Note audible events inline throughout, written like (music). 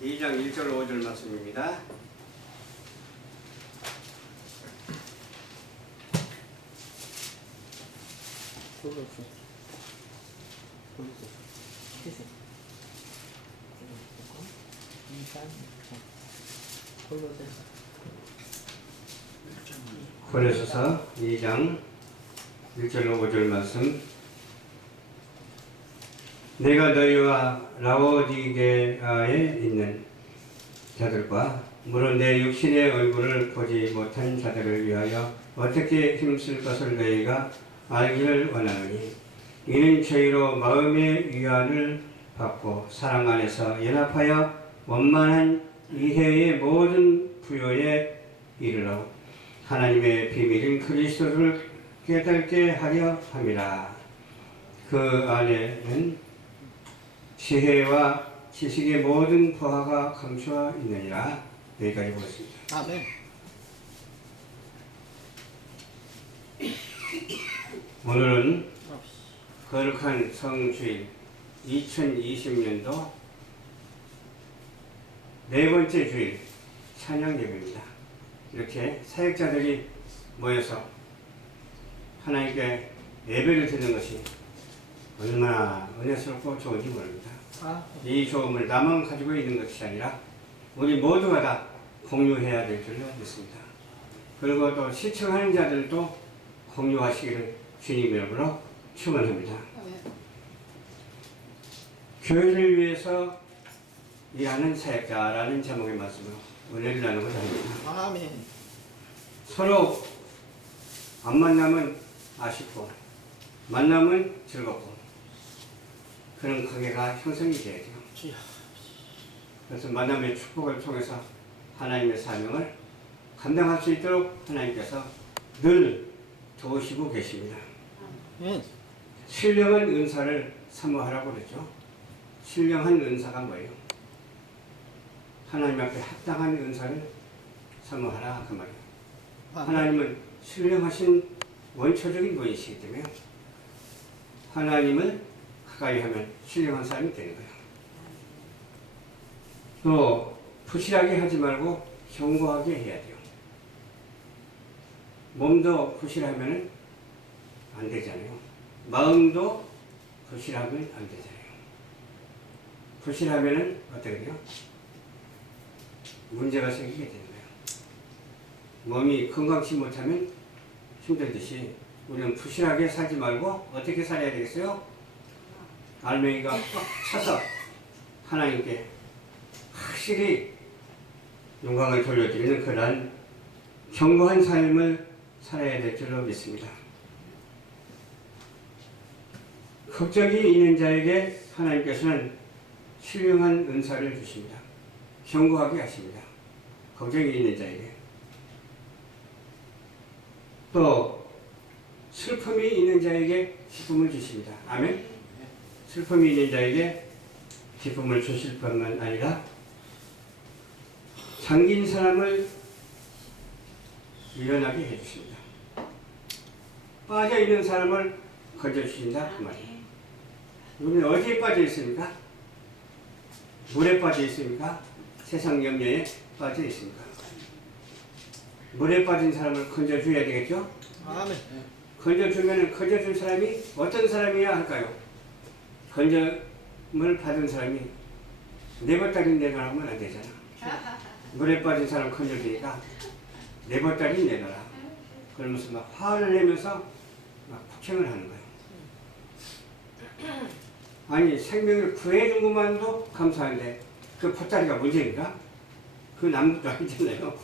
2장 1절 5절 말씀입니다. 골로새 골로새 회색 인산 골로새 고린도서 2장 1절 5절 말씀 내가 너희와 라오디게아에 있는 자들과 물론 내 육신의 얼굴을 보지 못한 자들을 위하여 어떻게 힘쓸 것을 너희가 알기를 원하노니 이는 저희로 마음의 위안을 받고 사랑 안에서 연합하여 원만한 이해의 모든 부여에 이르러 하나님의 비밀인 그리스도를 깨닫게 하려 함이라. 그 안에는 지혜와 지식의 모든 보화가 감추어 있느니라. 여기까지 보겠습니다. 아멘 오늘은 거룩한 성주일 2020년도 네 번째 주일 찬양 예배입니다. 이렇게 사역자들이 모여서 하나님께 예배를 드리는 것이 얼마나 은혜스럽고 좋은지 모릅니다. 아 이 좋음을 나만 가지고 있는 것이 아니라 우리 모두가 다 공유해야 될 줄로 믿습니다. 그리고 또 시청하는 자들도 공유하시기를 주님 이름으로 축원합니다. 교회를 위해서 일하는 사역자라는 제목의 말씀으로 은혜를 나누고자 합니다. 아멘 서로 안 만나면 아쉽고 만나면 즐겁고 그런 관계가 형성이 돼야죠. 주여 그래서 만남의 축복을 통해서 하나님의 사명을 감당할 수 있도록 하나님께서 늘 도우시고 계십니다. 신령한 은사를 사모하라고 그러죠. 신령한 은사가 뭐예요? 하나님 앞에 합당한 은사를 사모하라 그 말이에요. 하나님은 신령하신 원초적인 분이시기 때문에 하나님을 가까이 하면 신령한 사람이 되는 거예요. 또 부실하게 하지 말고 견고하게 해야 돼요. 몸도 부실하면 안 되잖아요. 마음도 부실하면 안 되잖아요. 부실하면 어떻게 돼요? 문제가 생기게 되는 거예요. 몸이 건강치 못하면 힘들듯이 우리는 부실하게 살지 말고 어떻게 살아야 되겠어요? 알맹이가 꽉 차서 하나님께 확실히 영광을 돌려드리는 그러한 견고한 삶을 살아야 될 줄로 믿습니다. 걱정이 있는 자에게 하나님께서는 신령한 은사를 주십니다. 견고하게 하십니다. 걱정이 있는 자에게. 또 슬픔이 있는 자에게 기쁨을 주십니다. 아멘. 슬픔이 있는 자에게 기쁨을 주실 뿐만 아니라 잠긴 사람을 일어나게 해주십니다. 빠져 있는 사람을 건져 주신다 그 말이에요. 우리는 어디에 빠져 있습니까? 물에 빠져 있습니까? 세상 염려에 빠져 있습니까? 물에 빠진 사람을 건져 줘야 되겠죠? 아멘 건져주면 건져준 사람이 어떤 사람이야 할까요? 건져을 받은 사람이 네버따리 내놔라면 안 되잖아. 물에 빠진 사람 건져주니까 네버따리 내놔라. 그러면서 막 화를 내면서 막 폭행을 하는 거예요. 아니 생명을 구해준 것만도 감사한데 그 보따리가 문제인가? 그 남도 아니잖아요.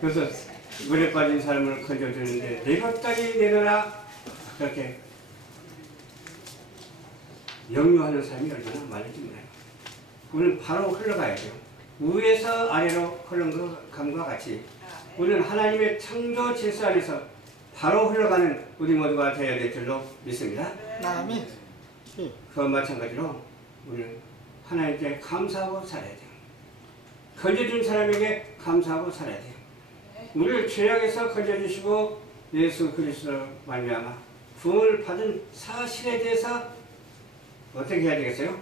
그래서 물에 빠진 사람을 건져주는데 네 보따리 내놔라 그렇게 역류하는 사람이 얼마나 많은지 몰라요. 우리는 바로 흘러가야 돼요. 위에서 아래로 흘러감과 같이 우리는 하나님의 창조 질서 안에서 바로 흘러가는 우리 모두가 되어야 될 줄로 믿습니다. 아멘 주여 그와 마찬가지로 우리는 하나님께 감사하고 살아야 돼요. 건져준 사람에게 감사하고 살아야 돼요. 우리를 죄악에서 건져주시고 예수 그리스도로 말미암아 구원을 받은 사실에 대해서 어떻게 해야 되겠어요?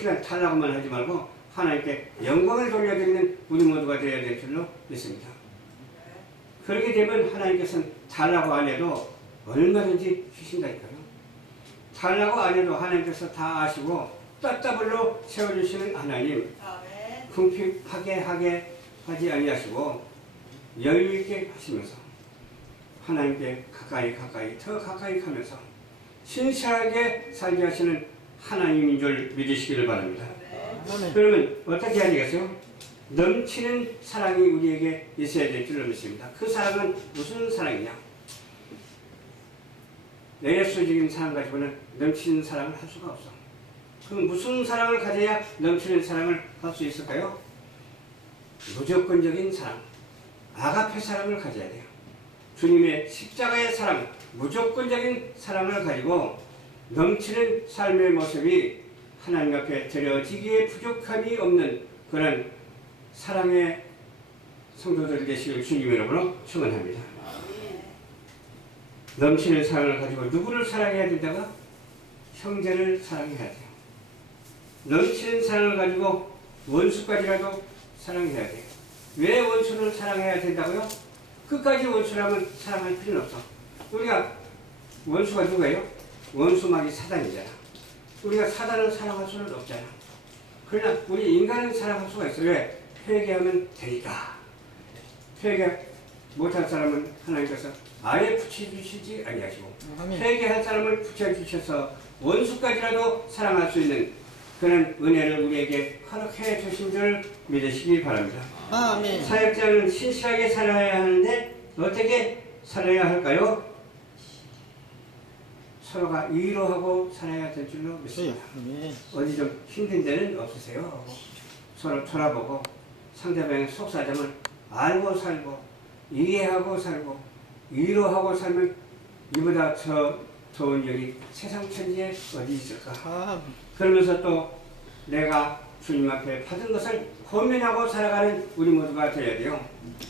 그냥 탈락만 하지 말고 하나님께 영광을 돌려드리는 우리 모두가 되어야 될 줄로 믿습니다. 그렇게 되면 하나님께서는 달라고 안 해도 얼마든지 주신다니까요. 달라고 안 해도 하나님께서 다 아시고 따따블로 세워주시는 하나님 궁핍하게 하게 하지 아니하시고 여유 있게 하시면서 하나님께 가까이 가까이 더 가까이 가면서 신실하게 살게 하시는 하나님인 줄 믿으시기를 바랍니다. 그러면 어떻게 해야 되겠어요? 넘치는 사랑이 우리에게 있어야 될 줄로 믿습니다. 그 사랑은 무슨 사랑이냐? 내려수적인 사랑 가지고는 넘치는 사랑을 할 수가 없어. 그럼 무슨 사랑을 가져야 넘치는 사랑을 할 수 있을까요? 무조건적인 사랑, 아가페 사랑을 가져야 돼요. 주님의 십자가의 사랑, 무조건적인 사랑을 가지고 넘치는 삶의 모습이 하나님 앞에 드려지기에 부족함이 없는 그런 사랑의 성도들 되시길 주님 이름으로 축원합니다. 넘치는 사랑을 가지고 누구를 사랑해야 된다고? 형제를 사랑해야 돼요. 넘치는 사랑을 가지고 원수까지라도 사랑해야 돼요. 왜 원수를 사랑해야 된다고요? 끝까지 원수라면 사랑할 필요는 없어. 우리가 원수가 누구예요? 원수막이 사단이잖아. 우리가 사단을 사랑할 수는 없잖아. 그러나 우리 인간은 사랑할 수가 있어. 왜? 회개하면 되니까. 회개 못할 사람은 하나님께서 아예 붙여주시지 아니하시고. 회개할 사람을 붙여주셔서 원수까지라도 사랑할 수 있는 그런 은혜를 우리에게 허락해 주신 줄 믿으시기 바랍니다. 아멘. 사역자는 신실하게 살아야 하는데 어떻게 살아야 할까요? 서로가 위로하고 살아야 될 줄로. 믿습니다. 아멘. 어디 좀 힘든 데는 없으세요? 서로 돌아보고 상대방의 속사정을 알고 살고 이해하고 살고 위로하고 살면 이보다 더 좋은 일이 세상 천지에 어디 있을까? 아멘. 그러면서 또 내가 주님 앞에 받은 것을 고민하고 살아가는 우리 모두가 되어야 돼요.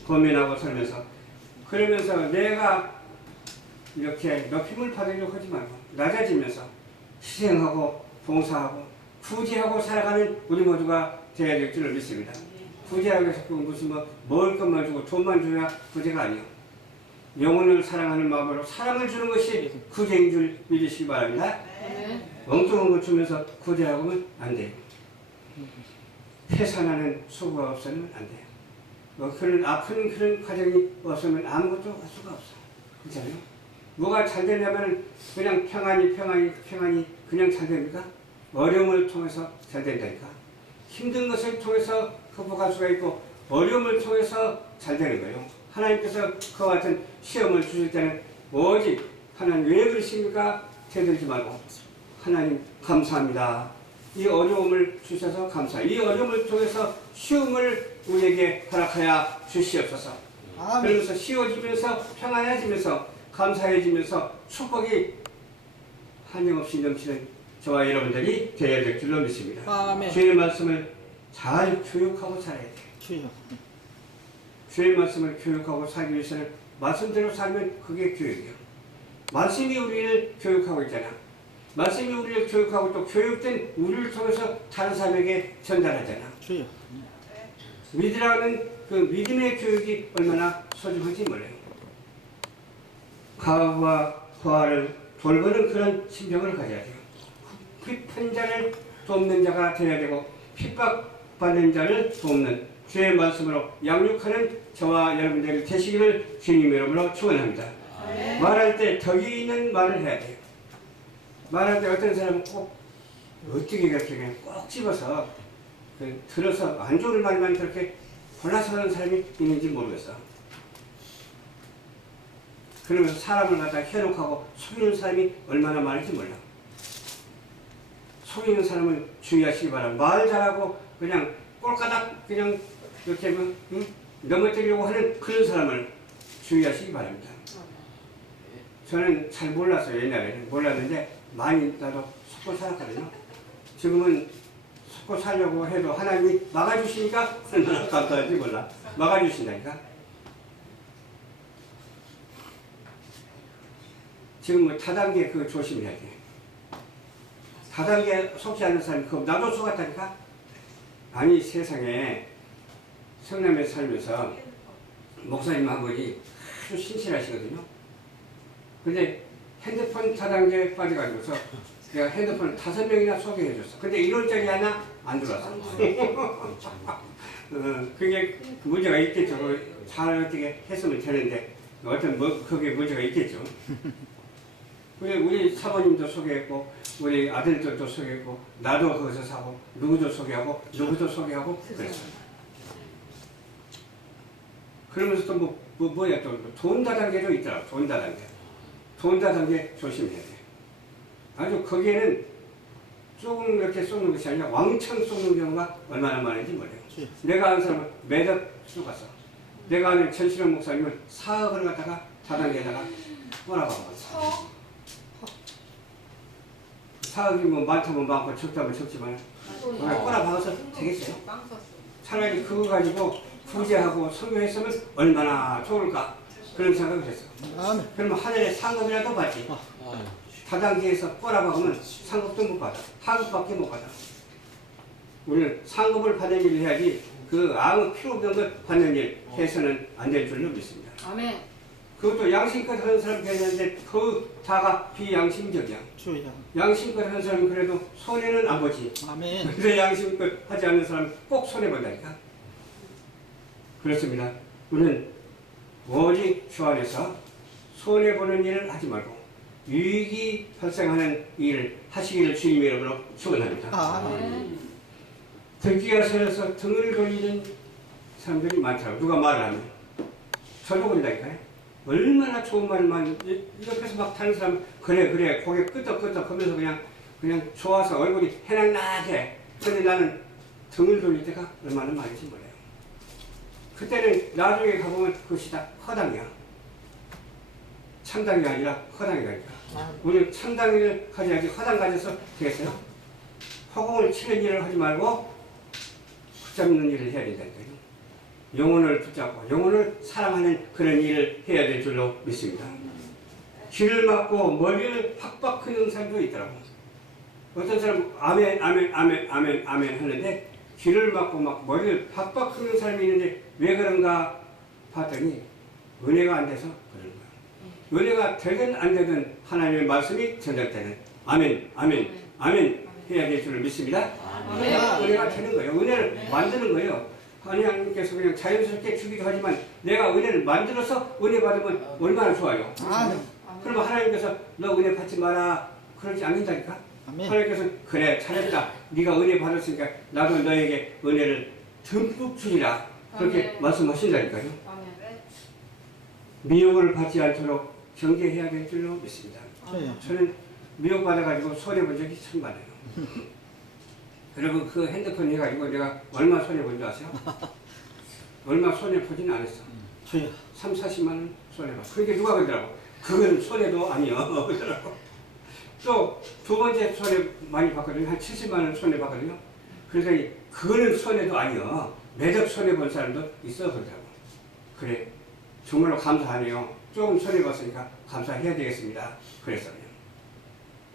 고민하고 살면서 그러면서 내가 이렇게 높임을 받으려고 하지 말고 낮아지면서 희생하고 봉사하고 구제하고 살아가는 우리 모두가 되어야 될 줄을 믿습니다. 해서 그 무슨 뭐 먹을 것만 주고 돈만 줘야 구제가 아니에요. 영혼을 사랑하는 마음으로 사랑을 주는 것이 구제인 줄 믿으시기 바랍니다. 엉뚱한 거 주면서 구제하고 하면 안 돼요. 회사나는 수고가 없으면 안 돼요. 뭐 그런 아픈 그런 과정이 없으면 아무것도 할 수가 없어. 그렇잖아요? 뭐가 잘 되려면 그냥 평안히 평안히 평안히 그냥 잘 됩니까? 어려움을 통해서 잘 된다니까. 힘든 것을 통해서 극복할 수가 있고 어려움을 통해서 잘 되는 거예요. 하나님께서 그와 같은 시험을 주실 때는 오직 하나님 왜 그러십니까? 대들지 말고 하나님 감사합니다. 이 어려움을 주셔서 감사. 이 어려움을 통해서 쉬움을 우리에게 허락하여 주시옵소서. 아멘. 그러면서 쉬워지면서 평안해지면서 감사해지면서 축복이 한정없이 넘치는 저와 여러분들이 되어야 될 줄로 믿습니다. 아멘. 주의 말씀을 잘 교육하고 살아야 돼요. 주여. 주의 말씀을 교육하고 살기 위해서는 말씀대로 살면 그게 교육이에요. 말씀이 우리를 교육하고 있잖아. 말씀이 우리를 교육하고 또 교육된 우리를 통해서 다른 사람에게 전달하잖아. 주여. 믿으라는 그 믿음의 교육이 얼마나 소중한지 몰라요. 가와 부하를 돌보는 그런 심정을 가져야 돼요. 핍한 자를 돕는 자가 되어야 되고 핍박받는 자를 돕는 주의 말씀으로 양육하는 저와 여러분들이 되시기를 주님 이름으로 축원합니다. 말할 때 덕이 있는 말을 해야 돼요. 말할 때 어떤 사람은 꼭 어떻게 그렇게 그냥 꼭 집어서 그 들어서 안 좋은 말만 그렇게 골라서 하는 사람이 있는지 모르겠어. 그러면서 사람을 갖다 해놓고 속이는 사람이 얼마나 많은지 몰라. 속이는 사람은 주의하시기 바랍니다. 말 잘하고 그냥 꼴까닥 그냥 이렇게 뭐, 응? 넘어뜨리려고 하는 그런 사람을 주의하시기 바랍니다. 저는 잘 몰랐어요. 옛날에는 몰랐는데 많이 나도 속고 살았거든요. 지금은 속고 살려고 해도 하나님이 막아주시니까 (laughs) 얼마나 감사한지 몰라. 막아주신다니까. 지금 뭐 다단계 그 조심해야 돼. 다단계 속지 않는 사람이 그 나도 속았다니까. 아니 세상에 성남에 살면서 목사님 한 분이 아주 신실하시거든요. 근데 핸드폰 차단기에 빠져가지고서 내가 핸드폰 다섯 명이나 소개해줬어. 근데 1원짜리 하나 안 들어왔어. (laughs) 어, 그게 문제가 있겠죠. 그걸 잘 어떻게 했으면 되는데 어떤 뭐 그게 문제가 있겠죠. 우리 우리 사모님도 소개했고 우리 아들들도 소개했고 나도 거기서 사고 누구도 소개하고 누구도 소개하고 그랬어. 그러면서 또 뭐, 뭐 뭐야 또돈 다 단계도 있더라. 돈 다 단계. 돈 다 단계 조심해야 돼. 아주 거기에는 조금 이렇게 쏘는 것이 아니라 왕창 쏘는 경우가 얼마나 많은지 몰라요. 예. 내가 아는 사람은 매덕 쏘갔어. 내가 아는 전신영 목사님은 사억을 갖다가 다단계에다가 꼬라박았어. 사억이 뭐 많다면 많고 적다면 적지만 그냥 꼬라박아서 되겠어요? 차라리 그거 가지고 구제하고 설교했으면 얼마나 좋을까 그런 생각을 했어. 아멘. 그러면 하늘에 상급이라도 받지. 다단계에서 꼬라박으면 상급도 못 받아. 하급밖에 못 받아. 우리는 상급을 받는 일을 해야지 그 아무 필요 없는 걸 받는 일 해서는 안 될 줄로 믿습니다. 아멘. 그것도 양심껏 하는 사람 되는데 그 다가 비양심적이야. 주여. 양심껏 하는 사람은 그래도 손해는 안 보지. 아멘. 근데 양심껏 하지 않는 사람은 꼭 손해 본다니까. 그렇습니다. 우리는 오직 주 안에서 손해보는 일을 하지 말고 유익이 발생하는 일을 하시기를 주님의 이름으로 축원합니다. 아멘. 등기가 서여서 등을 돌리는 사람들이 많더라고. 누가 말을 하면. 저도 그런다니까요. 얼마나 좋은 말만 이- 옆에서 막 타는 사람 그래 그래 고개 끄덕끄덕 하면서 그냥 그냥 좋아서 얼굴이 해낭나게 근데 나는 등을 돌릴 때가 얼마나 많은지 몰라요. 그때는 나중에 가보면 그것이 다 허당이야. 참당이 아니라 허당이라니까. 우리 참당을 가져야지 허당 가져서 되겠어요? 허공을 치는 일을 하지 말고 붙잡는 일을 해야 된다니까요. 영혼을 붙잡고 영혼을 사랑하는 그런 일을 해야 될 줄로 믿습니다. 귀를 막고 머리를 팍팍 크는 사람도 있더라고. 어떤 사람 아멘 아멘 아멘 아멘 아멘 하는데 귀를 막고 막 머리를 팍팍 크는 사람이 있는데 왜 그런가 봤더니 은혜가 안 돼서 그러는 거야. 은혜가 되든 안 되든 하나님의 말씀이 전달되는 아멘 아멘 아멘 해야 될 줄을 믿습니다. 아멘. 은혜가 되는 거예요. 은혜를 만드는 거예요. 하나님께서 그냥 자연스럽게 주기도 하지만 내가 은혜를 만들어서 은혜 받으면 얼마나 좋아요. 그러면 하나님께서 너 은혜 받지 마라 그러지 않는다니까. 아멘. 하나님께서 그래 잘했다. 네가 은혜 받았으니까 나도 너에게 은혜를 듬뿍 주리라. 그렇게 아멘. 말씀하신다니까요. 아멘. 미혹을 받지 않도록 경계해야 될 줄로 믿습니다. 주여. 저는 미혹받아가지고 손해본 적이 참 많아요. (laughs) 그리고 그 핸드폰 해가지고 내가 얼마 손해본 줄 아세요? (laughs) 얼마 손해보지는 않았어. 주여. 3, 40만 원 손해봤어. 그게 누가 그러더라고. 그건 손해도 아니야. (laughs) 그러더라고. 또 두 번째 손해 많이 봤거든요. 한 70만 원 손해 봤거든요. 그러더니 그거는 손해도 아니야. 매덕 손해 본 사람도 있어 그러더라고. 그래. 정말로 감사하네요. 조금 손해 봤으니까 감사해야 되겠습니다. 그랬어요.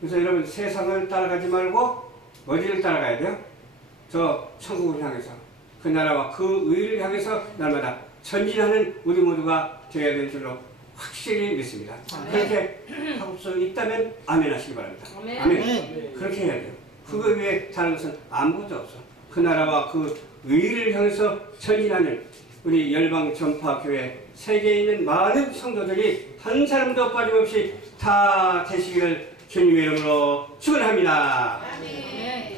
그래서 여러분 세상을 따라가지 말고 어디를 따라가야 돼요? 저 천국을 향해서 그 나라와 그 의를 향해서 날마다 전진하는 우리 모두가 되어야 될 줄로 확실히 믿습니다. 아멘. 그렇게 하고 수 있다면 아멘 하시기 바랍니다. 아멘. 아멘. 그렇게 해야 돼요. 그거 외에 다른 것은 아무것도 없어. 그 나라와 그 의를 향해서 전진하는 우리 열방 전파 교회 세계에 있는 많은 성도들이 한 사람도 빠짐없이 다 되시기를 주님의 이름으로 축원합니다. 아멘.